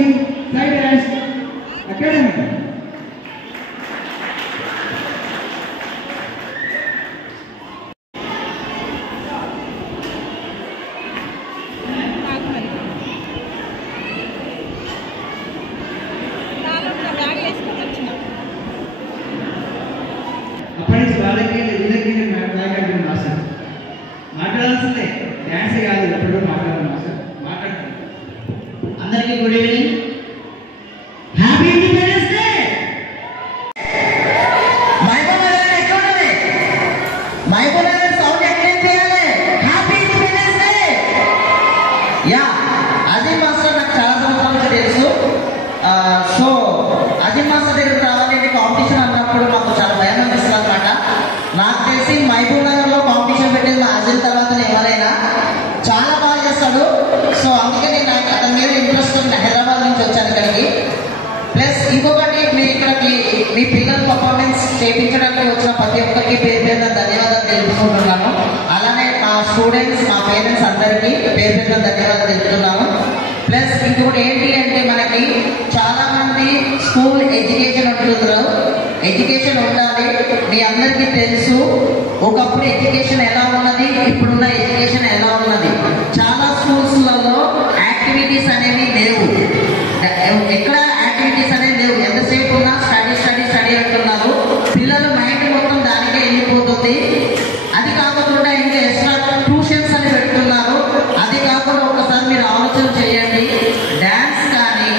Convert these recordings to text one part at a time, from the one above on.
Singh fly dance academy. అప్పటి నుంచి వాళ్ళకి వీళ్ళకి మాట్లాడడం మాస్టర్ మాట్లాడాల్సిందే, డ్యాన్సే కాదు, ఎప్పుడు మాట్లాడడం మాస్టర్ మాట్లాడతాం. అందరికీ good evening, happy independence day. Mahabubnagar ఎక్కడ ఉన్నది? మహబూబ్ నగర్ సౌండ్ ఎక్కడ చేయాలి? Happy independence day. Yeah, Azeem master నాకు చాలా సంవత్సరాల నుంచి తెలుసు. సో అజీమ్ మాస్టర్ దగ్గర రావాలని కాంపిటీషన్ అన్నప్పుడు మాకు చాలా భయం అనిపిస్తుంది అనమాట. నాకు తెలిసి మహబూబ్ నగర్ లో కాంపిటీషన్ పెట్టేది మా అజీమ్ తర్వాత ఎవరైనా. చాలా బాగా చేస్తాడు. సో అందుకే నేను అతని మీద ఇంట్రెస్ట్ ఉంది. హైదరాబాద్ నుంచి వచ్చాను ఇక్కడికి. ప్లస్ ఇంకొకటి, మీ ఇక్కడికి మీ పిల్లల పర్ఫార్మెన్స్ చేయించడానికి వచ్చిన ప్రతి ఒక్కరికి పేరు పేరున ధన్యవాదాలు తెలుపుకుంటున్నాను. అలానే మా స్టూడెంట్స్, మా పేరెంట్స్ అందరికీ పేరు పేరున ధన్యవాదాలు తెలుపుతున్నాను. ప్లస్ ఇంకొకటి ఏంటి అంటే, మనకి చాలా మంది స్కూల్ ఎడ్యుకేషన్ ఉంటున్నారు. ఎడ్యుకేషన్ ఉండాలి. మీ అందరికీ తెలుసు ఒకప్పుడు ఎడ్యుకేషన్ ఎలా ఉన్నది, ఇప్పుడున్న ఎడ్యుకేషన్ ఎలా ఉన్నది. చాలా స్కూల్స్లలో యాక్టివిటీస్ అనేవి లేవు. ఎక్కడ యాక్టివిటీస్ అనేవి లేవు. ఎంతసేపు ఉన్నా స్టడీ స్టడీ స్టడీ అంటున్నారు. పిల్లల మైండ్ మొత్తం దానికే వెళ్ళిపోతుంది. అది కాకుండా ఇంకా ఎక్స్ట్రా ట్యూషన్స్ అని పెడుతున్నారు. అది కాకుండా ఒకసారి మీరు ఆలోచన చేయండి. డాన్స్ కానీ,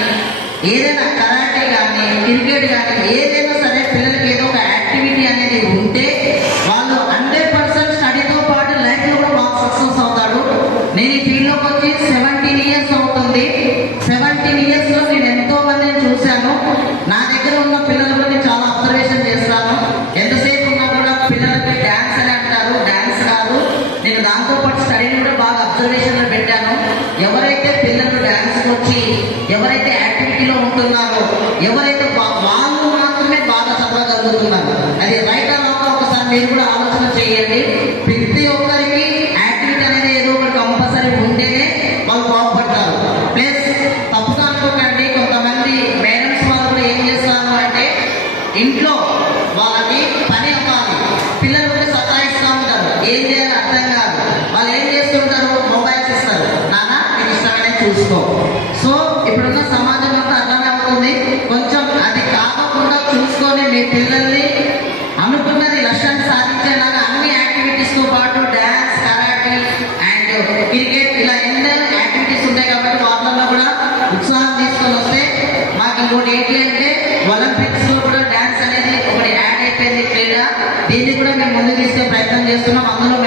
ఏదైనా కరాటే కానీ, క్రికెట్ కానీ, ఏదైనా సరే పిల్లలకి ఏదో ఒక యాక్టివిటీ అనేది ఉంటే వాళ్ళు 100% స్టడీతో పాటు లైఫ్ లో కూడా బాగా సక్సెస్ అవుతాడు. నేను ఈ ఫీల్డ్లోకి వచ్చి 17 ఇయర్స్ అవుతుంది. 17 ఇయర్స్ లో నేను ఎంతో మందిని చూశాను. నా దగ్గర ఉన్న పిల్లల గురించి చాలా అబ్జర్వేషన్ చేస్తాను. ఎంతసేపు ఉన్నా కూడా పిల్లలకి డాన్స్ అని అంటారు. డాన్స్ కాదు. నేను దాంతో పాటు స్టడీని కూడా బాగా అబ్జర్వేషన్ లో పెట్టాను. ఎవరైతే పిల్లలు డాన్స్ వచ్చి ఎవరైతే యాక్టివిటీలో ఉంటున్నారో, ఎవరైతే వాళ్ళు మాత్రమే బాగా చదవగలుగుతున్నారు. అది రైట్ ఆర్ రాంగ్ ఒకసారి మీరు కూడా ఆలోచన చేయండి. ప్రతి ఒక్కరికి యాక్టివిటీ అనేది ఏదో ఒకటి కంపల్సరీ ఉంటేనే వాళ్ళు బాగుపడతారు. ప్లస్ తప్పుగా అనుకోకండి, కొంతమంది పేరెంట్స్ వాళ్ళు కూడా ఏం చేస్తారు అంటే, ఇంట్లో వాళ్ళకి పని అవ్వాలి, పిల్లలు కూడా సతాయిస్తూ ఉంటారు. ఏం చేయాలో అర్థం కాదు. వాళ్ళు ఏం చేస్తుంటారు, మొబైల్స్ ఇస్తారు. నాన్న మీకు ఇష్టమైన చూసుకో. సో ఇప్పుడున్న సమాజం అంతా అర్థమే అవుతుంది. కొంచెం అది కాకుండా చూసుకొని మీ పిల్లల్ని అనుకున్నది లక్ష్యాన్ని సాధించేలాగా అన్ని యాక్టివిటీస్ తో పాటు డాన్స్, కరాటే అండ్ క్రికెట్ ఇలా ఎన్నో యాక్టివిటీస్ ఉంటాయి కాబట్టి వాళ్ళలో కూడా ఉత్సాహం తీసుకొని వస్తే, మాకు ఇంకోటి ఏంటి అంటే ఒలింపిక్స్ లో కూడా డాన్స్ అనేది ఒకటి యాడ్ అయిపోయింది క్రీడ. దీన్ని కూడా మేము ముందుకు తీసుకునే ప్రయత్నం చేస్తున్నాం. అందులో